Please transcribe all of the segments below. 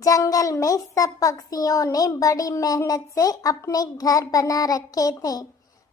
जंगल में सब पक्षियों ने बड़ी मेहनत से अपने घर बना रखे थे।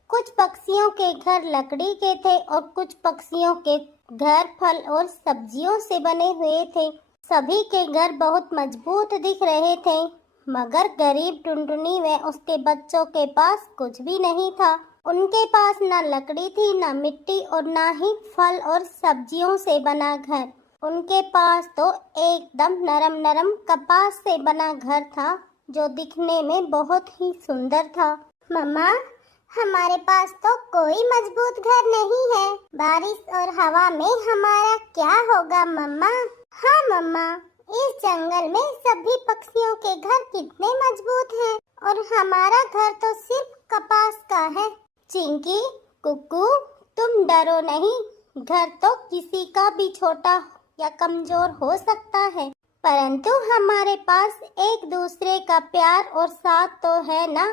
कुछ पक्षियों के घर लकड़ी के थे और कुछ पक्षियों के घर फल और सब्जियों से बने हुए थे। सभी के घर बहुत मजबूत दिख रहे थे, मगर गरीब टुनटुनी व उसके बच्चों के पास कुछ भी नहीं था। उनके पास न लकड़ी थी, न मिट्टी और न ही फल और सब्जियों से बना घर। उनके पास तो एकदम नरम नरम कपास से बना घर था, जो दिखने में बहुत ही सुंदर था। मम्मा, हमारे पास तो कोई मजबूत घर नहीं है। बारिश और हवा में हमारा क्या होगा मम्मा? हाँ मम्मा, इस जंगल में सभी पक्षियों के घर कितने मजबूत हैं और हमारा घर तो सिर्फ कपास का है। चिंकी, कुक्कू, तुम डरो नहीं। घर तो किसी का भी छोटा या कमजोर हो सकता है, परंतु हमारे पास एक दूसरे का प्यार और साथ तो है ना,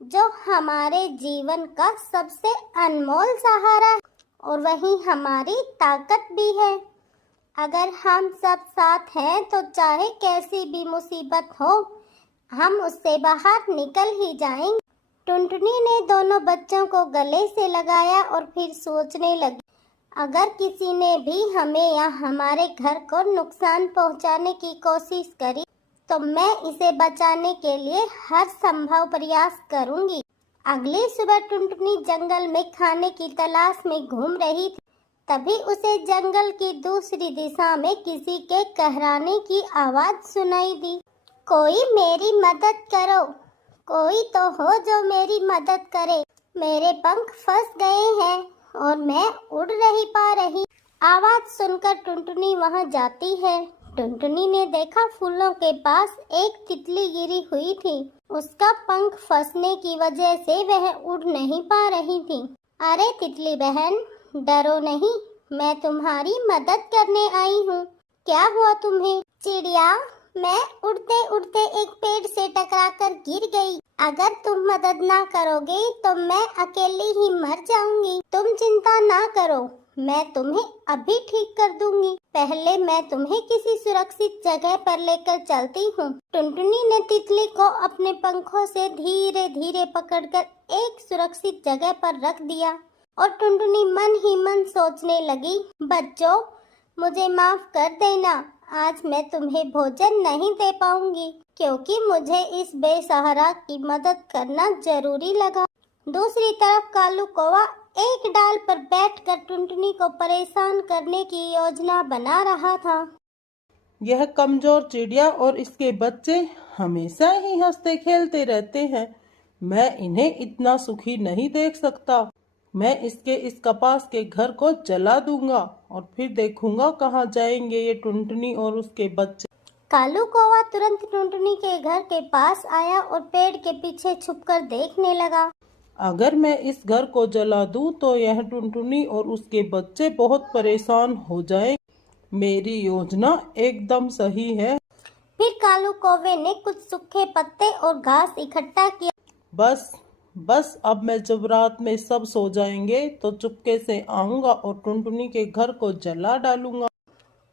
जो हमारे जीवन का सबसे अनमोल सहारा है और वही हमारी ताकत भी है। अगर हम सब साथ हैं तो चाहे कैसी भी मुसीबत हो, हम उससे बाहर निकल ही जाएंगे। टुनटुनी ने दोनों बच्चों को गले से लगाया और फिर सोचने लगी, अगर किसी ने भी हमें या हमारे घर को नुकसान पहुंचाने की कोशिश करी तो मैं इसे बचाने के लिए हर संभव प्रयास करूंगी। अगली सुबह टुनटुनी जंगल में खाने की तलाश में घूम रही थी। तभी उसे जंगल की दूसरी दिशा में किसी के कहराने की आवाज सुनाई दी। कोई मेरी मदद करो, कोई तो हो जो मेरी मदद करे। मेरे पंख फंस गए हैं और मैं उड़ नहीं पा रही। आवाज सुनकर टुनटुनी वहां जाती है। टुनटुनी ने देखा फूलों के पास एक तितली गिरी हुई थी। उसका पंख फंसने की वजह से वह उड़ नहीं पा रही थी। अरे तितली बहन, डरो नहीं, मैं तुम्हारी मदद करने आई हूँ। क्या हुआ तुम्हें? चिड़िया, मैं उड़ते उड़ते एक पेड़ से टकराकर गिर गई। अगर तुम मदद ना करोगे तो मैं अकेली ही मर जाऊंगी। तुम चिंता ना करो, मैं तुम्हें अभी ठीक कर दूंगी। पहले मैं तुम्हें किसी सुरक्षित जगह पर लेकर चलती हूँ। टुनटुनी ने तितली को अपने पंखों से धीरे धीरे पकड़कर एक सुरक्षित जगह पर रख दिया और टुनटुनी मन ही मन सोचने लगी, बच्चों, मुझे माफ कर देना। आज मैं तुम्हें भोजन नहीं दे पाऊंगी क्योंकि मुझे इस बेसहारा की मदद करना जरूरी लगा। दूसरी तरफ कालू कौवा एक डाल पर बैठकर टुनटुनी को परेशान करने की योजना बना रहा था। यह कमजोर चिड़िया और इसके बच्चे हमेशा ही हंसते खेलते रहते हैं। मैं इन्हें इतना सुखी नहीं देख सकता। मैं इसके इस कपास के घर को जला दूंगा और फिर देखूंगा कहाँ जाएंगे ये टुनटुनी और उसके बच्चे। कालू कौवा तुरंत टुनटुनी के घर के पास आया और पेड़ के पीछे छुपकर देखने लगा। अगर मैं इस घर को जला दूं तो यह टुनटुनी और उसके बच्चे बहुत परेशान हो जाएं। मेरी योजना एकदम सही है। फिर कालू कौवे ने कुछ सूखे पत्ते और घास इकट्ठा किया। बस अब मैं जब रात में सब सो जाएंगे तो चुपके से आऊंगा और टुनटुनी के घर को जला डालूंगा।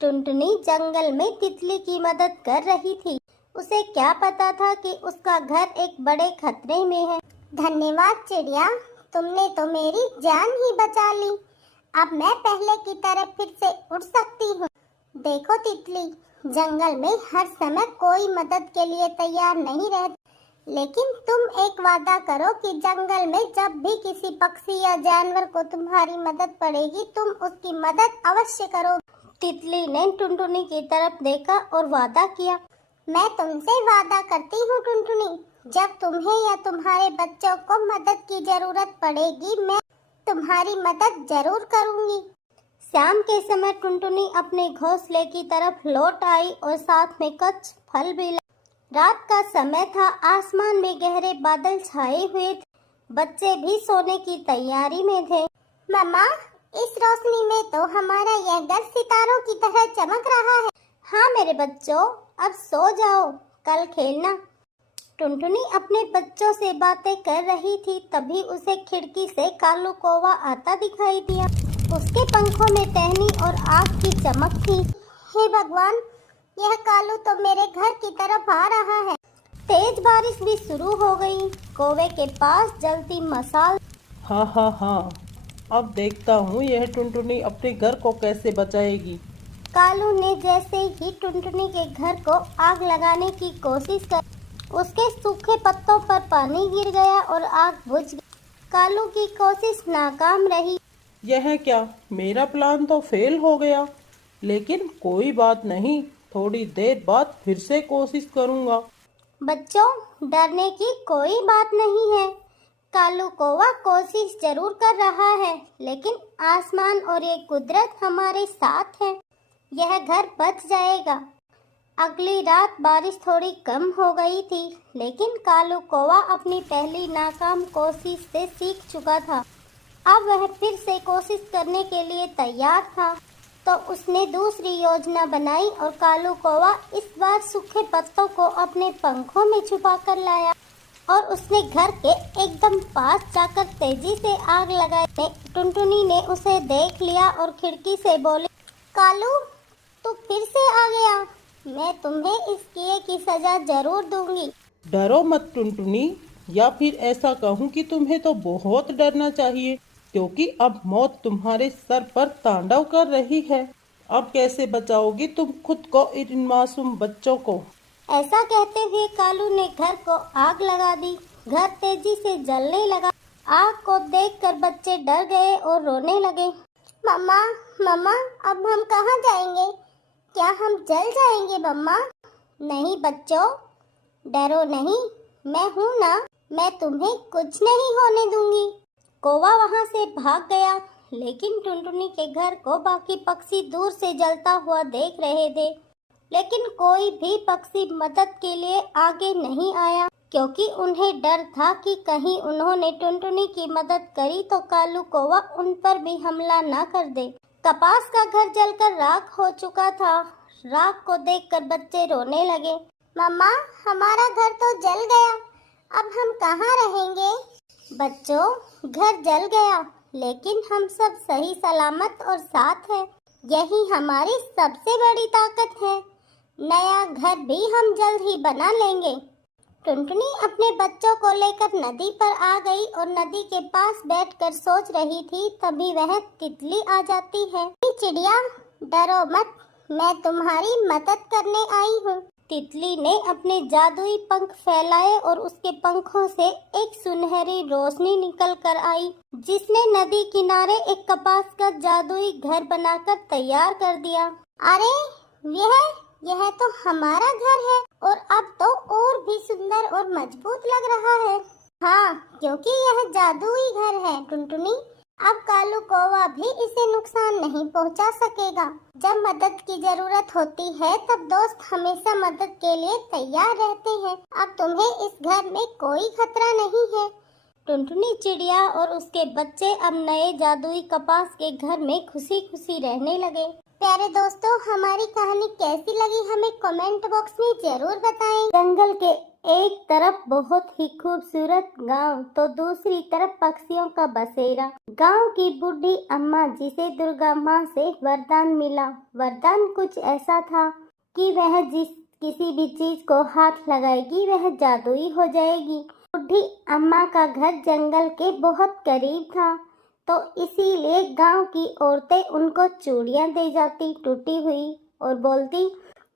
टुनटुनी जंगल में तितली की मदद कर रही थी। उसे क्या पता था कि उसका घर एक बड़े खतरे में है। धन्यवाद चिड़िया, तुमने तो मेरी जान ही बचा ली। अब मैं पहले की तरह फिर से उड़ सकती हूँ। देखो तितली, जंगल में हर समय कोई मदद के लिए तैयार नहीं रहता, लेकिन तुम एक वादा करो कि जंगल में जब भी किसी पक्षी या जानवर को तुम्हारी मदद पड़ेगी, तुम उसकी मदद अवश्य करो। तितली ने टुनटुनी की तरफ देखा और वादा किया। मैं तुमसे वादा करती हूँ टुनटुनी, जब तुम्हें या तुम्हारे बच्चों को मदद की जरूरत पड़ेगी, मैं तुम्हारी मदद जरूर करूँगी। शाम के समय टुनटुनी अपने घोंसले की तरफ लौट आई और साथ में कुछ फल भी लाई। रात का समय था, आसमान में गहरे बादल छाए हुए थे। बच्चे भी सोने की तैयारी में थे। मम्मा, इस रोशनी में तो हमारा यह घर सितारों की तरह चमक रहा है। हाँ मेरे बच्चों, अब सो जाओ, कल खेलना। टुनटुनी अपने बच्चों से बातें कर रही थी, तभी उसे खिड़की से कालू कौवा आता दिखाई दिया। उसके पंखों में टहनी और आग की चमक थी। हे भगवान, यह कालू तो मेरे घर की तरफ तरफ आ रहा है। तेज बारिश भी शुरू हो गई। कौवे के पास जलती मसाल। हाँ हाँ हाँ, अब देखता हूँ यह टुनटुनी अपने घर को कैसे बचाएगी। कालू ने जैसे ही टुनटुनी के घर को आग लगाने की कोशिश कर, उसके सूखे पत्तों पर पानी गिर गया और आग बुझ गई। कालू की कोशिश नाकाम रही। यह क्या, मेरा प्लान तो फेल हो गया, लेकिन कोई बात नहीं, थोड़ी देर बाद फिर से कोशिश करूँगा। बच्चों, डरने की कोई बात नहीं है। कालू कौवा कोशिश जरूर कर रहा है, लेकिन आसमान और ये कुदरत हमारे साथ है। यह घर बच जाएगा। अगली रात बारिश थोड़ी कम हो गई थी, लेकिन कालू कौवा अपनी पहली नाकाम कोशिश से सीख चुका था। अब वह फिर से कोशिश करने के लिए तैयार था। तो उसने दूसरी योजना बनाई और कालू कौवा इस बार सूखे पत्तों को अपने पंखों में छुपा कर लाया और उसने घर के एकदम पास जाकर तेजी से आग लगाई। टुनटुनी ने उसे देख लिया और खिड़की से बोली, कालू, तू फिर से आ गया। मैं तुम्हें इस किए की सजा जरूर दूंगी। डरो मत टुनटुनी, या फिर ऐसा कहूँ कि तुम्हें तो बहुत डरना चाहिए, क्योंकि अब मौत तुम्हारे सर पर तांडव कर रही है। अब कैसे बचाओगी तुम खुद को इन मासूम बच्चों को? ऐसा कहते हुए कालू ने घर को आग लगा दी। घर तेजी से जलने लगा। आग को देखकर बच्चे डर गए और रोने लगे। मम्मा, मम्मा, अब हम कहाँ जाएंगे? क्या हम जल जाएंगे मम्मा? नहीं बच्चों, डरो नहीं, मैं हूँ ना, मैं तुम्हें कुछ नहीं होने दूंगी। कौवा वहाँ से भाग गया, लेकिन टुनटुनी के घर को बाकी पक्षी दूर से जलता हुआ देख रहे थे। लेकिन कोई भी पक्षी मदद के लिए आगे नहीं आया, क्योंकि उन्हें डर था कि कहीं उन्होंने टुनटुनी की मदद करी तो कालू कौवा उन पर भी हमला न कर दे। कपास का घर जलकर राख हो चुका था। राख को देखकर बच्चे रोने लगे। मम्मा, हमारा घर तो जल गया, अब हम कहाँ रहेंगे? बच्चों, घर जल गया, लेकिन हम सब सही सलामत और साथ हैं। यही हमारी सबसे बड़ी ताकत है। नया घर भी हम जल्द ही बना लेंगे। टुनटुनी अपने बच्चों को लेकर नदी पर आ गई और नदी के पास बैठकर सोच रही थी। तभी वह तितली आ जाती है। चिड़िया, डरो मत, मैं तुम्हारी मदद करने आई हूँ। तितली ने अपने जादुई पंख फैलाए और उसके पंखों से एक सुनहरी रोशनी निकल कर आई, जिसने नदी किनारे एक कपास का जादुई घर बनाकर तैयार कर दिया। अरे, यह तो हमारा घर है और अब तो और भी सुंदर और मजबूत लग रहा है। हाँ, क्योंकि यह जादुई घर है टुनटुनी। अब कालू कौवा भी इसे नुकसान नहीं पहुंचा सकेगा। जब मदद की जरूरत होती है तब दोस्त हमेशा मदद के लिए तैयार रहते हैं। अब तुम्हें इस घर में कोई खतरा नहीं है। टुनटुनी चिड़िया और उसके बच्चे अब नए जादुई कपास के घर में खुशी खुशी रहने लगे। प्यारे दोस्तों, हमारी कहानी कैसी लगी हमें कमेंट बॉक्स में जरूर बताएं। जंगल के एक तरफ बहुत ही खूबसूरत गांव तो दूसरी तरफ पक्षियों का बसेरा। गांव की बूढ़ी अम्मा, जिसे दुर्गा माँ से वरदान मिला। वरदान कुछ ऐसा था कि वह किसी भी चीज को हाथ लगाएगी वह जादुई हो जाएगी। बूढ़ी अम्मा का घर जंगल के बहुत करीब था, तो इसीलिए गांव की औरतें उनको चूड़ियां दे जाती टूटी हुई और बोलती,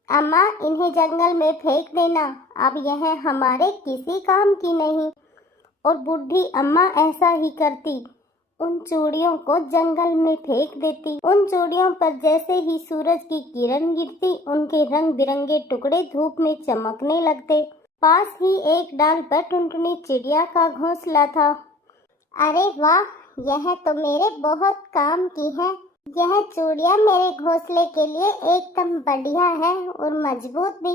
अम्मा, इन्हें जंगल में फेंक देना, अब यह हमारे किसी काम की नहीं। और बूढ़ी अम्मा ऐसा ही करती, उन चूड़ियों को जंगल में फेंक देती। उन चूड़ियों पर जैसे ही सूरज की किरण गिरती, उनके रंग बिरंगे टुकड़े धूप में चमकने लगते। पास ही एक डाल पर टुनटुनी चिड़िया का घोंसला था। अरे वाह, यह तो मेरे बहुत काम की है। यह चूड़ियाँ मेरे घोंसले के लिए एकदम बढ़िया है और मजबूत भी।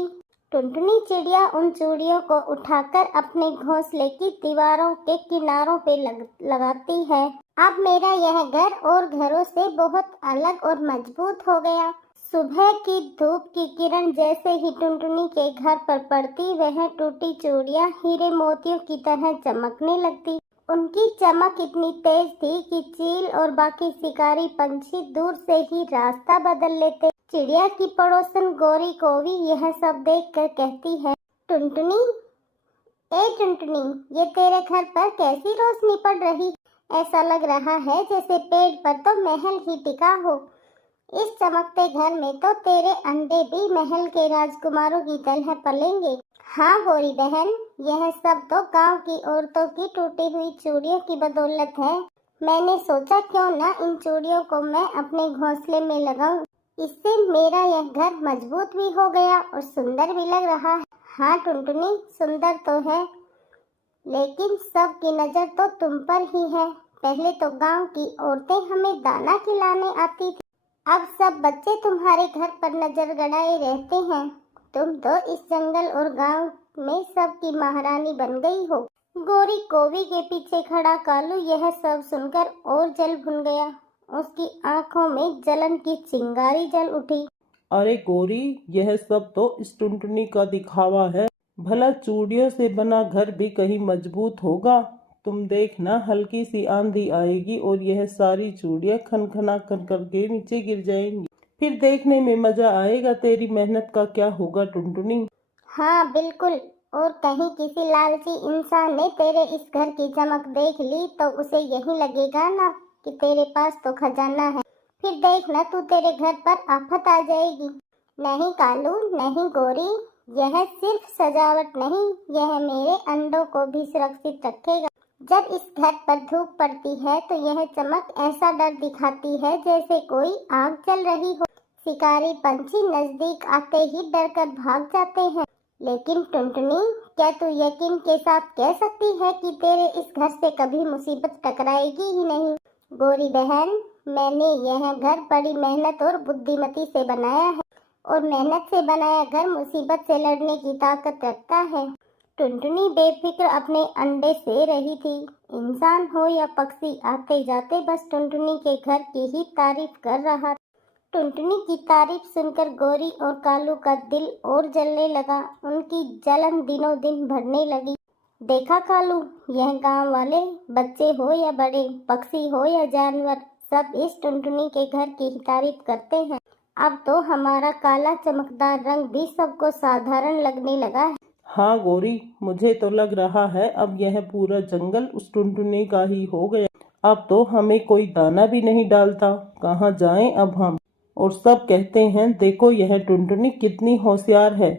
टुनटुनी चिड़िया उन चूड़ियों को उठाकर अपने घोंसले की दीवारों के किनारों पे लगाती है। अब मेरा यह घर और घरों से बहुत अलग और मजबूत हो गया। सुबह की धूप की किरण जैसे ही टुनटुनी के घर पर पड़ती, वह टूटी चूड़ियाँ हीरे मोतियों की तरह चमकने लगती। उनकी चमक इतनी तेज थी कि चील और बाकी शिकारी पंछी दूर से ही रास्ता बदल लेते। चिड़िया की पड़ोसन गौरी कोवी यह सब देखकर कहती है, टुनटुनी, ए टुनटुनी, ये तेरे घर पर कैसी रोशनी पड़ रही है? ऐसा लग रहा है जैसे पेड़ पर तो महल ही टिका हो। इस चमकते घर में तो तेरे अंडे भी महल के राजकुमारों की तरह पलेंगे। हाँ गौरी बहन, यह सब तो गांव की औरतों की टूटी हुई चूड़ियों की बदौलत है। मैंने सोचा क्यों ना इन चूड़ियों को मैं अपने घोंसले में लगाऊं। इससे मेरा यह घर मजबूत भी हो गया और सुंदर भी लग रहा है। हाँ टुनटुनी, सुंदर तो है, लेकिन सबकी नजर तो तुम पर ही है। पहले तो गांव की औरतें हमें दाना खिलाने आती थी, अब सब बच्चे तुम्हारे घर पर नजर गड़ाए रहते हैं। तुम तो इस जंगल और गांव में सबकी महारानी बन गई हो। गौरी कोवी के पीछे खड़ा कालू यह सब सुनकर और जल भुन गया। उसकी आंखों में जलन की चिंगारी जल उठी। अरे गौरी, यह सब तो इस टुनटुनी का दिखावा है। भला चूड़ियों से बना घर भी कहीं मजबूत होगा? तुम देखना, हल्की सी आंधी आएगी और यह सारी चूड़ियां खनखना कर करके नीचे गिर जाएंगी। फिर देखने में मजा आएगा। तेरी मेहनत का क्या होगा टुनटुनी? हाँ बिल्कुल, और कहीं किसी लालची इंसान ने तेरे इस घर की चमक देख ली तो उसे यही लगेगा ना कि तेरे पास तो खजाना है। फिर देखना तू, तेरे घर पर आफत आ जाएगी। नहीं कालू, नहीं गौरी, यह सिर्फ सजावट नहीं, यह मेरे अंडों को भी सुरक्षित रखेगा। जब इस घर पर धूप पड़ती है तो यह चमक ऐसा डर दिखाती है जैसे कोई आग जल रही हो। शिकारी पंछी नजदीक आते ही डरकर भाग जाते हैं। लेकिन टुनटुनी, क्या तू यकीन के साथ कह सकती है कि तेरे इस घर से कभी मुसीबत टकराएगी ही नहीं? गौरी बहन, मैंने यह घर बड़ी मेहनत और बुद्धिमती से बनाया है, और मेहनत से बनाया घर मुसीबत से लड़ने की ताकत रखता है। टुनटुनी बेफिक्र अपने अंडे से रही थी। इंसान हो या पक्षी, आते जाते बस टुनटुनी के घर की ही तारीफ कर रहा। टुनटुनी की तारीफ सुनकर गौरी और कालू का दिल और जलने लगा। उनकी जलन दिनों दिन बढ़ने लगी। देखा कालू, यह गांव वाले, बच्चे हो या बड़े, पक्षी हो या जानवर, सब इस टुनटुनी के घर की ही तारीफ करते हैं। अब तो हमारा काला चमकदार रंग भी सबको साधारण लगने लगा है। हाँ गौरी, मुझे तो लग रहा है अब यह पूरा जंगल उस टुनटुनी का ही हो गया। अब तो हमें कोई दाना भी नहीं डालता। कहाँ जाएं अब हम? और सब कहते हैं, देखो यह टुनटुनी कितनी होशियार है।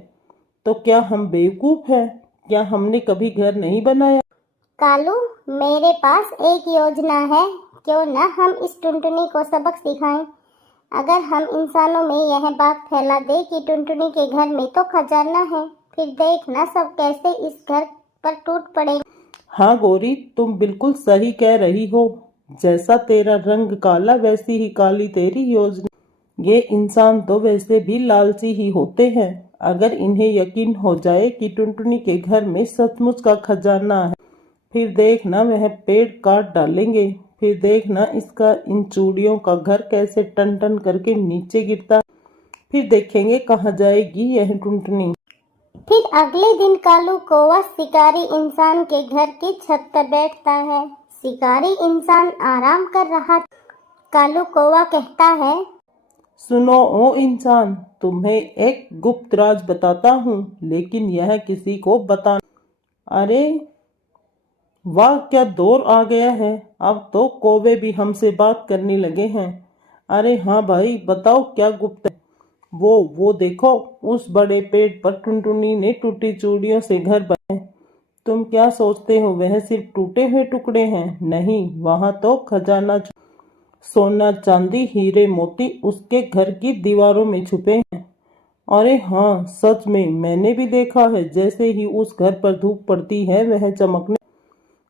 तो क्या हम बेवकूफ हैं? क्या हमने कभी घर नहीं बनाया? कालू, मेरे पास एक योजना है। क्यों ना हम इस टुनटुनी को सबक सिखाएं। अगर हम इंसानों में यह बात फैला दे कि टुनटुनी के घर में तो खजाना है, फिर देखना सब कैसे इस घर पर टूट पड़े। हाँ गौरी, तुम बिल्कुल सही कह रही हो। जैसा तेरा रंग काला, वैसी ही काली तेरी योजना। ये इंसान तो वैसे भी लालची ही होते हैं। अगर इन्हें यकीन हो जाए कि टुनटुनी के घर में सचमुच का खजाना है, फिर देखना वह पेड़ काट डालेंगे। फिर देखना इसका इन चूड़ियों का घर कैसे टन टन करके नीचे गिरता। फिर देखेंगे कहाँ जाएगी यह टुनटुनी। फिर अगले दिन कालू कौवा शिकारी इंसान के घर की छत पर बैठता है। शिकारी इंसान आराम कर रहा था। कालू कौवा कहता है, सुनो ओ इंसान, तुम्हें एक गुप्त राज बताता हूँ, लेकिन यह किसी को बताना। अरे वाह, क्या दौर आ गया है। अब तो कौवे भी हमसे बात करने लगे हैं। अरे हाँ भाई, बताओ क्या गुप्त है? वो देखो, उस बड़े पेड़ पर टुनटुनी ने टूटी चूड़ियों से घर बनाए। तुम क्या सोचते हो वह सिर्फ टूटे हुए टुकड़े हैं? नहीं, वहाँ तो खजाना, सोना चांदी हीरे मोती उसके घर की दीवारों में छुपे हैं। अरे हाँ, सच में मैंने भी देखा है। जैसे ही उस घर पर धूप पड़ती है वह चमकने।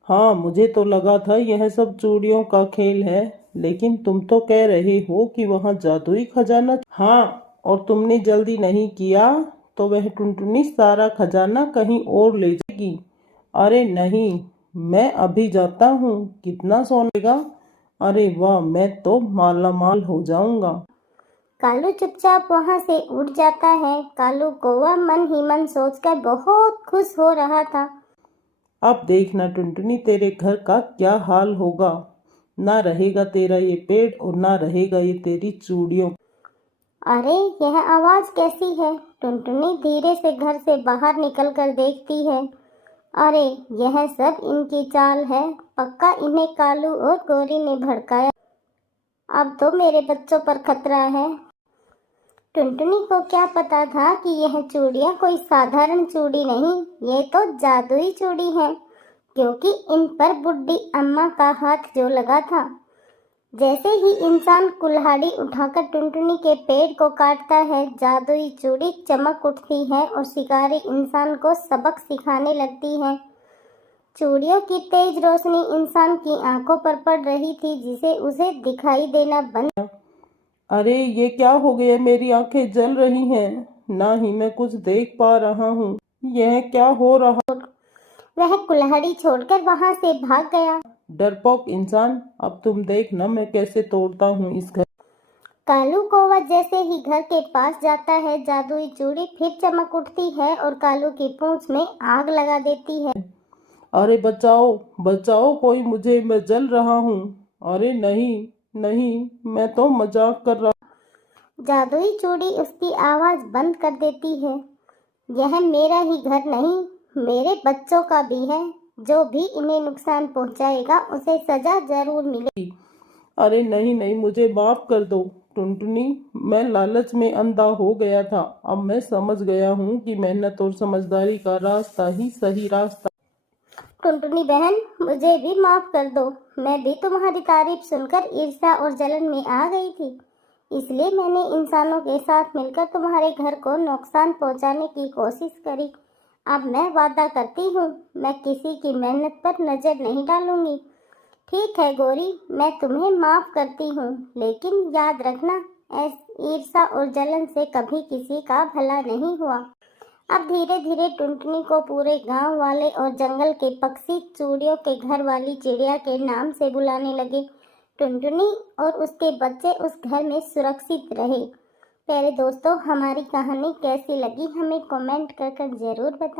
हाँ, मुझे तो लगा था यह सब चूड़ियों का खेल है, लेकिन तुम तो कह रहे हो कि वहाँ जादुई खजाना। हाँ, और तुमने जल्दी नहीं किया तो वह टुनटुनी सारा खजाना कहीं और ले जाएगी। अरे नहीं, मैं अभी जाता हूँ। कितना सोना लेगा? अरे वाह, मैं तो माला माल हो जाऊंगा। कालू चुपचाप वहां से उठ जाता है। कालू कौवा मन ही मन सोचकर बहुत खुश हो रहा था। अब देखना टुनटुनी, तेरे घर का क्या हाल होगा। ना रहेगा तेरा ये पेड़ और ना रहेगा ये तेरी चूड़ियों। अरे यह आवाज कैसी है? टुनटुनी धीरे से घर से बाहर निकलकर देखती है। अरे यह सब इनकी चाल है। पक्का इन्हें कालू और गौरी ने भड़काया। अब तो मेरे बच्चों पर खतरा है। टुनटुनी को क्या पता था कि यह चूड़ियां कोई साधारण चूड़ी नहीं, ये तो जादुई चूड़ी है, क्योंकि इन पर बुड्ढी अम्मा का हाथ जो लगा था। जैसे ही इंसान कुल्हाड़ी उठाकर टुनटुनी के पेड़ को काटता है, जादुई चूड़ी चमक उठती है और शिकारी इंसान को सबक सिखाने लगती है। चूड़ियों की तेज रोशनी इंसान की आंखों पर पड़ रही थी, जिसे उसे दिखाई देना बंद। अरे ये क्या हो गया, मेरी आंखें जल रही हैं, ना ही मैं कुछ देख पा रहा हूँ। यह क्या हो रहा? वह कुल्हाड़ी छोड़कर वहां से भाग गया। डरपोक इंसान, अब तुम देख ना मैं कैसे तोड़ता हूँ इस घर। कालू कौवा जैसे ही घर के पास जाता है, जादुई चूड़ी फिर चमक उठती है और कालू की पूंछ में आग लगा देती है। अरे बचाओ बचाओ कोई मुझे, मैं जल रहा हूँ। अरे नहीं नहीं, मैं तो मजाक कर रहा। जादुई चूड़ी उसकी आवाज बंद कर देती है। यह मेरा ही घर नहीं, मेरे बच्चों का भी है। जो भी इन्हें नुकसान पहुंचाएगा उसे सजा जरूर मिलेगी। अरे नहीं नहीं, मुझे माफ कर दो टुनटुनी, मैं लालच में अंधा हो गया था। अब मैं समझ गया हूँ कि मेहनत और समझदारी का रास्ता ही सही रास्ता। टुनटुनी बहन, मुझे भी माफ कर दो। मैं भी तुम्हारी तारीफ सुनकर ईर्ष्या और जलन में आ गई थी, इसलिए मैंने इंसानों के साथ मिलकर तुम्हारे घर को नुकसान पहुंचाने की कोशिश करी। अब मैं वादा करती हूँ, मैं किसी की मेहनत पर नजर नहीं डालूंगी। ठीक है गौरी, मैं तुम्हें माफ करती हूँ, लेकिन याद रखना, ईर्ष्या और जलन से कभी किसी का भला नहीं हुआ। अब धीरे धीरे टुनटुनी को पूरे गांव वाले और जंगल के पक्षी चूड़ियों के घर वाली चिड़िया के नाम से बुलाने लगे। टुनटुनी और उसके बच्चे उस घर में सुरक्षित रहे। प्यारे दोस्तों, हमारी कहानी कैसी लगी हमें कमेंट कर जरूर बताएं।